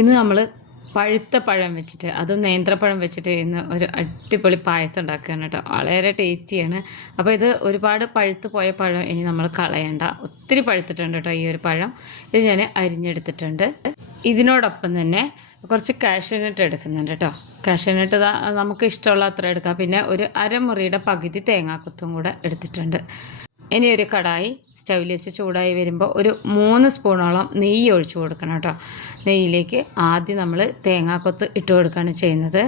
ഇന്ന് നമ്മൾ പഴുത്ത പഴം വെച്ചിട്ട് അതും നേന്ത്രപ്പഴം വെച്ചിട്ട് ഇന്ന് ഒരു അടിപൊളി പായസം ഉണ്ടാക്കുകയാണ് കേട്ടോ. വളരെ ടേസ്റ്റിയാണ്. അപ്പോൾ ഇത് ഒരുപാട് പഴുത്ത് പോയ പഴം ഇനി നമ്മൾ കളയണ്ട. ഒത്തിരി പഴുത്തിട്ടുണ്ട് കേട്ടോ ഈ ഒരു പഴം. ഇത് ഞാൻ അരിഞ്ഞെടുത്തിട്ടുണ്ട്. ഇതിനോടൊപ്പം തന്നെ കുറച്ച് കാഷ്യനട്ട് എടുക്കുന്നുണ്ട് കേട്ടോ. കാഷ്യനട്ട് നമുക്ക് ഇഷ്ടമുള്ള അത്ര എടുക്കാം. പിന്നെ ഒരു അരമുറിയുടെ പകുതി തേങ്ങാക്കുത്തും കൂടെ എടുത്തിട്ടുണ്ട്. ഇനി ഒരു കടായി സ്റ്റൗവിൽ വെച്ച് ചൂടായി വരുമ്പോൾ ഒരു മൂന്ന് സ്പൂണോളം നെയ്യ് ഒഴിച്ചു കൊടുക്കണം കേട്ടോ. നെയ്യിലേക്ക് ആദ്യം നമ്മൾ തേങ്ങാക്കൊത്ത് ഇട്ട് കൊടുക്കുകയാണ് ചെയ്യുന്നത്.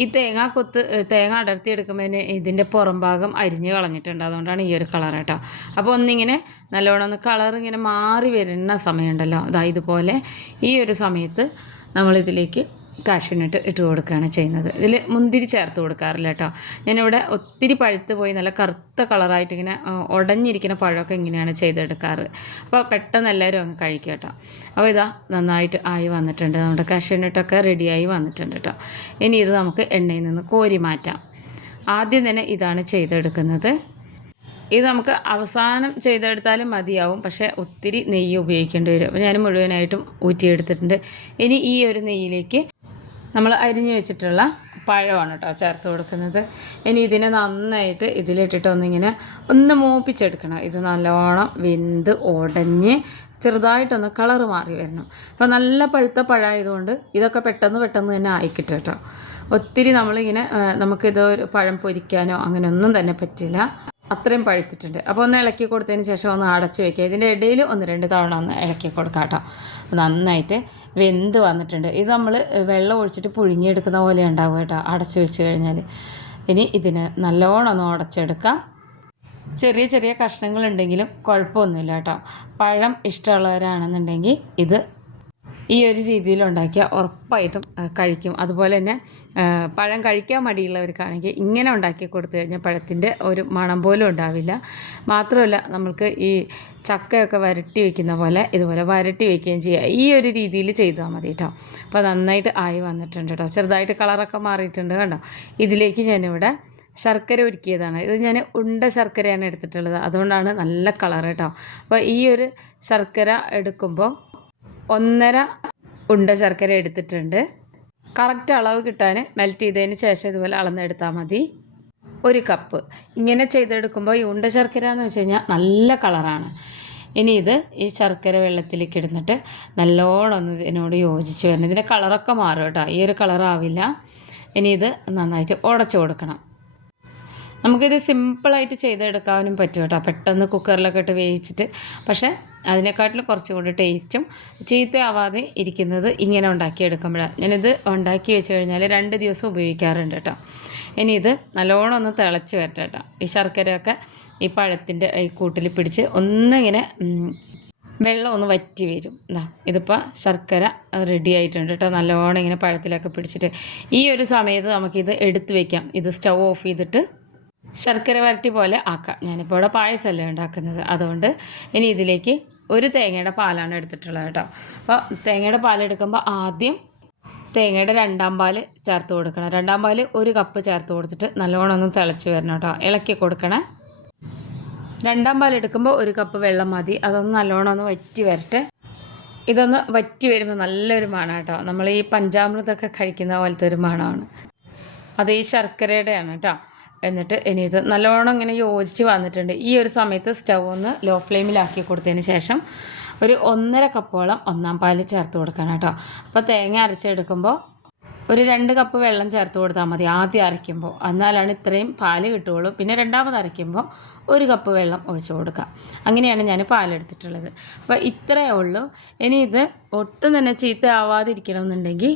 ഈ തേങ്ങാക്കൊത്ത് കൊത്ത് തേങ്ങ അടർത്തി എടുക്കുമ്പോൾ ഇതിന്റെ പുറം ഭാഗം അരിഞ്ഞ് കളഞ്ഞിട്ടുണ്ട്. അതുകൊണ്ടാണ് ഈ ഒരു കളർ കേട്ടോ. അപ്പോൾ ഒന്നിങ്ങനെ നല്ലോണം ഒന്ന് കളർ ഇങ്ങനെ മാറി വരുന്ന സമയമുണ്ടല്ലോ. അതാ ഇതുപോലെ ഈ ഒരു സമയത്ത് നമ്മളിതിലേക്ക് കാഷ്യൂനട്ട് ഇട്ട് കൊടുക്കുകയാണ് ചെയ്യുന്നത്. ഇതിൽ മുന്തിരി ചേർത്ത് കൊടുക്കാറില്ല കേട്ടോ. ഞാനിവിടെ ഒത്തിരി പഴുത്ത് പോയി നല്ല കറുത്ത കളറായിട്ട് ഇങ്ങനെ ഉടഞ്ഞിരിക്കുന്ന പഴമൊക്കെ ഇങ്ങനെയാണ് ചെയ്തെടുക്കാറ്. അപ്പോൾ പെട്ടെന്ന് എല്ലാവരും അങ്ങ് കഴിക്കുക കേട്ടോ. അപ്പോൾ ഇതാ നന്നായിട്ട് ആയി വന്നിട്ടുണ്ട്. നമ്മുടെ കാഷ്യൂനട്ടൊക്കെ റെഡിയായി വന്നിട്ടുണ്ട് കേട്ടോ. ഇനി ഇത് നമുക്ക് എണ്ണയിൽ നിന്ന് കോരി മാറ്റാം. ആദ്യം തന്നെ ഇതാണ് ചെയ്തെടുക്കുന്നത്. ഇത് നമുക്ക് അവസാനം ചെയ്തെടുത്താലും മതിയാവും. പക്ഷേ ഒത്തിരി നെയ്യ് ഉപയോഗിക്കേണ്ടി വരും. ഞാൻ മുഴുവനായിട്ടും ഊറ്റിയെടുത്തിട്ടുണ്ട്. ഇനി ഈ ഒരു നെയ്യിലേക്ക് നമ്മൾ അരിഞ്ഞു വെച്ചിട്ടുള്ള പഴമാണ് കേട്ടോ ചേർത്ത് കൊടുക്കുന്നത്. ഇനി ഇതിനെ നന്നായിട്ട് ഇതിലിട്ടിട്ട് ഒന്നിങ്ങനെ ഒന്ന് മൂപ്പിച്ചെടുക്കണം. ഇത് നല്ലോണം വെന്ത് ഉടഞ്ഞ് ചെറുതായിട്ടൊന്ന് കളറ് മാറി വരണം. അപ്പോൾ നല്ല പഴുത്ത പഴമായതുകൊണ്ട് ഇതൊക്കെ പെട്ടെന്ന് പെട്ടെന്ന് തന്നെ ആയിക്കിട്ടും കേട്ടോ ഒത്തിരി നമ്മളിങ്ങനെ നമുക്കിത് പഴം പൊരിക്കാനോ അങ്ങനെയൊന്നും തന്നെ പറ്റില്ല. അത്രയും പഴുത്തിട്ടുണ്ട്. അപ്പോൾ ഒന്ന് ഇളക്കി കൊടുത്തതിന് ശേഷം ഒന്ന് അടച്ച് വെക്കുക. ഇതിന്റെ ഇടയിൽ ഒന്ന് രണ്ട് തവണ ഒന്ന് ഇളക്കി കൊടുക്കാം കേട്ടോ. നന്നായിട്ട് വെന്ത് വന്നിട്ടുണ്ട്. ഇത് നമ്മൾ വെള്ളം ഒഴിച്ചിട്ട് പുഴുങ്ങിയെടുക്കുന്ന പോലെ ഉണ്ടാവും കേട്ടോ അടച്ച് വെച്ച് കഴിഞ്ഞാൽ ഇനി ഇതിന് നല്ലോണം ഒന്ന് ഉടച്ചെടുക്കാം. ചെറിയ ചെറിയ കഷ്ണങ്ങളുണ്ടെങ്കിലും കുഴപ്പമൊന്നുമില്ല കേട്ടോ. പഴം ഇഷ്ടമുള്ളവരാണെന്നുണ്ടെങ്കിൽ ഇത് ഈ ഒരു രീതിയിൽ ഉണ്ടാക്കിയാൽ ഉറപ്പായിട്ടും കഴിക്കും. അതുപോലെ തന്നെ പഴം കഴിക്കാൻ മടിയുള്ളവർക്കാണെങ്കിൽ ഇങ്ങനെ ഉണ്ടാക്കി കൊടുത്തു കഴിഞ്ഞാൽ പഴത്തിന്റെ ഒരു മണം പോലും ഉണ്ടാവില്ല. മാത്രമല്ല നമ്മൾക്ക് ഈ ചക്കയൊക്കെ വരട്ടി വെക്കുന്ന പോലെ ഇതുപോലെ വരട്ടി വെക്കുകയും ചെയ്യുക ഈ ഒരു രീതിയിൽ ചെയ്താൽ മതി കേട്ടോ. അപ്പോൾ നന്നായിട്ട് ആയി വന്നിട്ടുണ്ട് കേട്ടോ. ചെറുതായിട്ട് കളറൊക്കെ മാറിയിട്ടുണ്ട് കണ്ടോ? ഇതിലേക്ക് ഞാനിവിടെ ശർക്കര ഒരുക്കിയതാണ് ഇത് ഞാൻ ഉണ്ട ശർക്കരയാണ് എടുത്തിട്ടുള്ളത്. അതുകൊണ്ടാണ് നല്ല കളർ കേട്ടോ. അപ്പോൾ ഈ ഒരു ശർക്കര എടുക്കുമ്പോൾ ഒന്നര ഉണ്ട ശർക്കര എടുത്തിട്ടുണ്ട്. കറക്റ്റ് അളവ് കിട്ടാൻ മെൽറ്റ് ചെയ്തതിന് ശേഷം ഇതുപോലെ അളന്നെടുത്താൽ മതി. ഒരു കപ്പ് ഇങ്ങനെ ചെയ്തെടുക്കുമ്പോൾ ഈ ഉണ്ട ശർക്കര എന്ന് വെച്ച് കഴിഞ്ഞാൽ നല്ല കളറാണ് ഇനി ഇത് ഈ ശർക്കര വെള്ളത്തിലേക്ക് ഇടുന്നിട്ട് നല്ലോണം ഒന്ന് ഇതിനോട് യോജിച്ച് വരണം. ഇതിന്റെ കളറൊക്കെ മാറും കേട്ടോ. ഈ ഒരു കളറാവില്ല ഇനി ഇത് നന്നായിട്ട് ഉടച്ചു കൊടുക്കണം. നമുക്കിത് സിമ്പിളായിട്ട് ചെയ്തെടുക്കാനും പറ്റും കേട്ടോ. പെട്ടെന്ന് കുക്കറിലൊക്കെ ഇട്ട് വേവിച്ചിട്ട്. പക്ഷേ അതിനെക്കാട്ടിലും കുറച്ചുകൂടി ടേസ്റ്റും ചീത്തയാവാതെ ഇരിക്കുന്നത് ഇങ്ങനെ ഉണ്ടാക്കിയെടുക്കുമ്പോഴാണ് ഞാനിത് ഉണ്ടാക്കി വെച്ച് കഴിഞ്ഞാൽ രണ്ട് ദിവസം ഉപയോഗിക്കാറുണ്ട് കേട്ടോ. ഇനി ഇത് നല്ലോണം ഒന്ന് തിളച്ച് വരട്ടെ കേട്ടോ. ഈ ശർക്കരയൊക്കെ ഈ പഴത്തിന്റെ ഈ കൂട്ടിൽ പിടിച്ച് ഒന്നിങ്ങനെ വെള്ളം ഒന്ന് വറ്റി വരും. എന്താ ഇതിപ്പോൾ ശർക്കര റെഡി ആയിട്ടുണ്ട് കേട്ടോ. നല്ലോണം ഇങ്ങനെ പഴത്തിലൊക്കെ പിടിച്ചിട്ട്. ഈ ഒരു സമയത്ത് നമുക്കിത് എടുത്ത് വയ്ക്കാം ഇത് സ്റ്റൗ ഓഫ് ചെയ്തിട്ട് ശർക്കര വരട്ടി പോലെ ആക്കാം. ഞാനിപ്പോൾ ഇവിടെ പായസമല്ലേ ഉണ്ടാക്കുന്നത്. അതുകൊണ്ട് ഇനി ഇതിലേക്ക് ഒരു തേങ്ങയുടെ പാലാണ് എടുത്തിട്ടുള്ളത് കേട്ടോ. അപ്പോൾ തേങ്ങയുടെ പാലെടുക്കുമ്പോൾ ആദ്യം തേങ്ങയുടെ രണ്ടാം പാൽ ചേർത്ത് കൊടുക്കണം. രണ്ടാം പാൽ ഒരു കപ്പ് ചേർത്ത് കൊടുത്തിട്ട് നല്ലോണം ഒന്ന് തിളച്ച് വരണം കേട്ടോ. ഇളക്കി കൊടുക്കണേ. രണ്ടാം പാൽ എടുക്കുമ്പോൾ ഒരു കപ്പ് വെള്ളം മതി. അതൊന്ന് നല്ലോണം ഒന്ന് വറ്റി വരട്ടെ. ഇതൊന്ന് വറ്റി വരുമ്പോൾ നല്ലൊരു മണം കേട്ടോ. നമ്മൾ ഈ പഞ്ചാമൃതമൊക്കെ കഴിക്കുന്ന പോലത്തെ ഒരു മണമാണ് അത് ഈ ശർക്കരയുടെയാണ് കേട്ടോ. എന്നിട്ട് ഇനി ഇത് നല്ലോണം ഇങ്ങനെ യോജിച്ച് വന്നിട്ടുണ്ട്. ഈ ഒരു സമയത്ത് സ്റ്റൗ ഒന്ന് ലോ ഫ്ലെയിമിലാക്കി കൊടുത്തതിന് ശേഷം ഒരു ഒന്നര കപ്പോളം ഒന്നാം പാൽ ചേർത്ത് കൊടുക്കണം കേട്ടോ. അപ്പോൾ തേങ്ങ അരച്ചെടുക്കുമ്പോൾ ഒരു രണ്ട് കപ്പ് വെള്ളം ചേർത്ത് കൊടുത്താൽ മതി ആദ്യം അരയ്ക്കുമ്പോൾ. എന്നാലാണ് ഇത്രയും പാൽ കിട്ടുകയുള്ളൂ. പിന്നെ രണ്ടാമത് അരയ്ക്കുമ്പോൾ ഒരു കപ്പ് വെള്ളം ഒഴിച്ചു കൊടുക്കുക. അങ്ങനെയാണ് ഞാൻ പാലെടുത്തിട്ടുള്ളത്. അപ്പോൾ ഇത്രയേ ഉള്ളൂ. ഇനി ഇത് ഒട്ടും തന്നെ ചീത്ത ആവാതിരിക്കണമെന്നുണ്ടെങ്കിൽ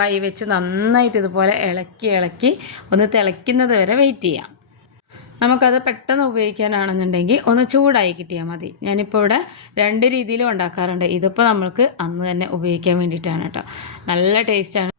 കൈ വെച്ച് നന്നായിട്ട് ഇതുപോലെ ഇളക്കി ഇളക്കി ഒന്ന് തിളയ്ക്കുന്നത് വരെ വെയിറ്റ് ചെയ്യാം. നമുക്കത് പെട്ടെന്ന് ഉപയോഗിക്കാനാണെന്നുണ്ടെങ്കിൽ ഒന്ന് ചൂടായി കിട്ടിയാൽ മതി. ഞാനിപ്പോൾ ഇവിടെ രണ്ട് രീതിയിലും ഉണ്ടാക്കാറുണ്ട്. ഇതിപ്പോൾ നമ്മൾക്ക് അന്ന് തന്നെ ഉപയോഗിക്കാൻ വേണ്ടിയിട്ടാണ് കേട്ടോ. നല്ല ടേസ്റ്റാണ്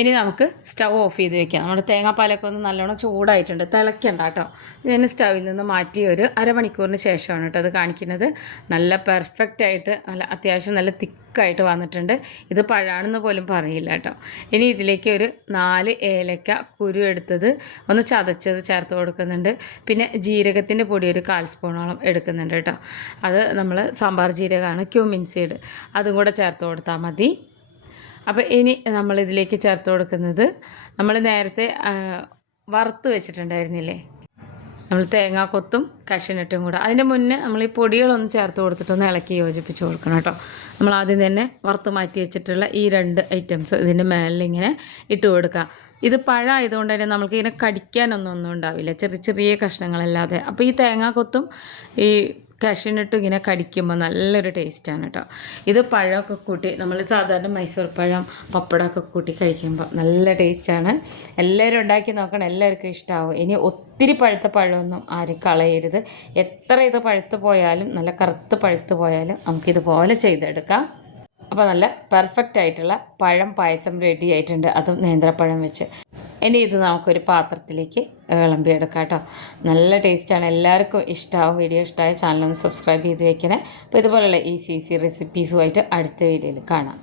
ഇനി നമുക്ക് സ്റ്റൗ ഓഫ് ചെയ്ത് വെക്കാം. നമ്മുടെ തേങ്ങാപ്പാലൊക്കെ ഒന്ന് നല്ലോണം ചൂടായിട്ടുണ്ട്. തിളയ്ക്കണ്ട കേട്ടോ. ഇതിന് സ്റ്റൗവിൽ നിന്ന് മാറ്റി ഒരു അരമണിക്കൂറിന് ശേഷമാണ് കേട്ടോ അത് കാണിക്കുന്നത്. നല്ല പെർഫെക്റ്റ് ആയിട്ട് നല്ല അത്യാവശ്യം നല്ല തിക്കായിട്ട് വന്നിട്ടുണ്ട്. ഇത് പഴാണെന്ന് പോലും പറയില്ല കേട്ടോ. ഇനി ഇതിലേക്ക് ഒരു നാല് ഏലക്ക കുരു എടുത്തത് ഒന്ന് ചതച്ചത് ചേർത്ത് കൊടുക്കുന്നുണ്ട്. പിന്നെ ജീരകത്തിന്റെ പൊടി ഒരു കാൽ സ്പൂണോളം എടുക്കുന്നുണ്ട് കേട്ടോ. അത് നമ്മൾ സാമ്പാർ ജീരകമാണ് ക്യൂമിൻ സീഡ് അതും കൂടെ ചേർത്ത് കൊടുത്താൽ മതി. അപ്പോൾ ഇനി നമ്മൾ ഇതിലേക്ക് ചേർത്ത് കൊടുക്കുന്നത് നമ്മൾ നേരത്തെ വറുത്ത് വെച്ചിട്ടുണ്ടായിരുന്നില്ലേ? നമ്മൾ തേങ്ങാക്കൊത്തും കശുനട്ടും കൂടെ. അതിന്റെ മുന്നേ നമ്മൾ ഈ പൊടികളൊന്ന് ചേർത്ത് കൊടുത്തിട്ടൊന്ന് ഇളക്കി യോജിപ്പിച്ച് കൊടുക്കണം കേട്ടോ. നമ്മൾ ആദ്യം തന്നെ വറുത്ത് മാറ്റി വെച്ചിട്ടുള്ള ഈ രണ്ട് ഐറ്റംസ് ഇതിന്റെ മേളിൽ ഇങ്ങനെ ഇട്ട് കൊടുക്കുക ഇത് പഴമായതുകൊണ്ട് തന്നെ നമുക്ക് ഇങ്ങനെ കടിക്കാനൊന്നും ഒന്നും ഉണ്ടാവില്ല. ചെറിയ ചെറിയ കഷ്ണങ്ങളല്ലാതെ. അപ്പോൾ ഈ തേങ്ങാക്കൊത്തും ഈ കഷ്ണിട്ട് ഇങ്ങനെ കടിക്കുമ്പോൾ നല്ലൊരു ടേസ്റ്റാണ് കേട്ടോ ഇത് പഴമൊക്കെ കൂട്ടി നമ്മൾ സാധാരണ മൈസൂർ പഴം പപ്പടമൊക്കെ കൂട്ടി കഴിക്കുമ്പോൾ നല്ല ടേസ്റ്റാണ് എല്ലാവരും ഉണ്ടാക്കി നോക്കണം എല്ലാവർക്കും ഇഷ്ടമാവും ഇനി ഒത്തിരി പഴുത്ത പഴമൊന്നും ആരും കളയരുത്. എത്ര ഇത് പഴുത്ത് പോയാലും നല്ല കറുത്ത് പഴുത്ത് പോയാലും നമുക്കിതുപോലെ ചെയ്തെടുക്കാം. അപ്പോൾ നല്ല പെർഫെക്റ്റ് ആയിട്ടുള്ള പഴം പായസം റെഡി ആയിട്ടുണ്ട്. അതും നേന്ത്രപ്പഴം വെച്ച്. ഇനി ഇത് നമുക്കൊരു പാത്രത്തിലേക്ക് വിളമ്പിയെടുക്കാം കേട്ടോ. നല്ല ടേസ്റ്റാണ് എല്ലാവർക്കും ഇഷ്ടമാവും വീഡിയോ ഇഷ്ടമായ ചാനലൊന്ന് സബ്സ്ക്രൈബ് ചെയ്ത് വെക്കണേ. അപ്പോൾ ഇതുപോലുള്ള ഈസി സി റെസിപ്പീസുമായിട്ട് അടുത്ത വീഡിയോയിൽ കാണാം.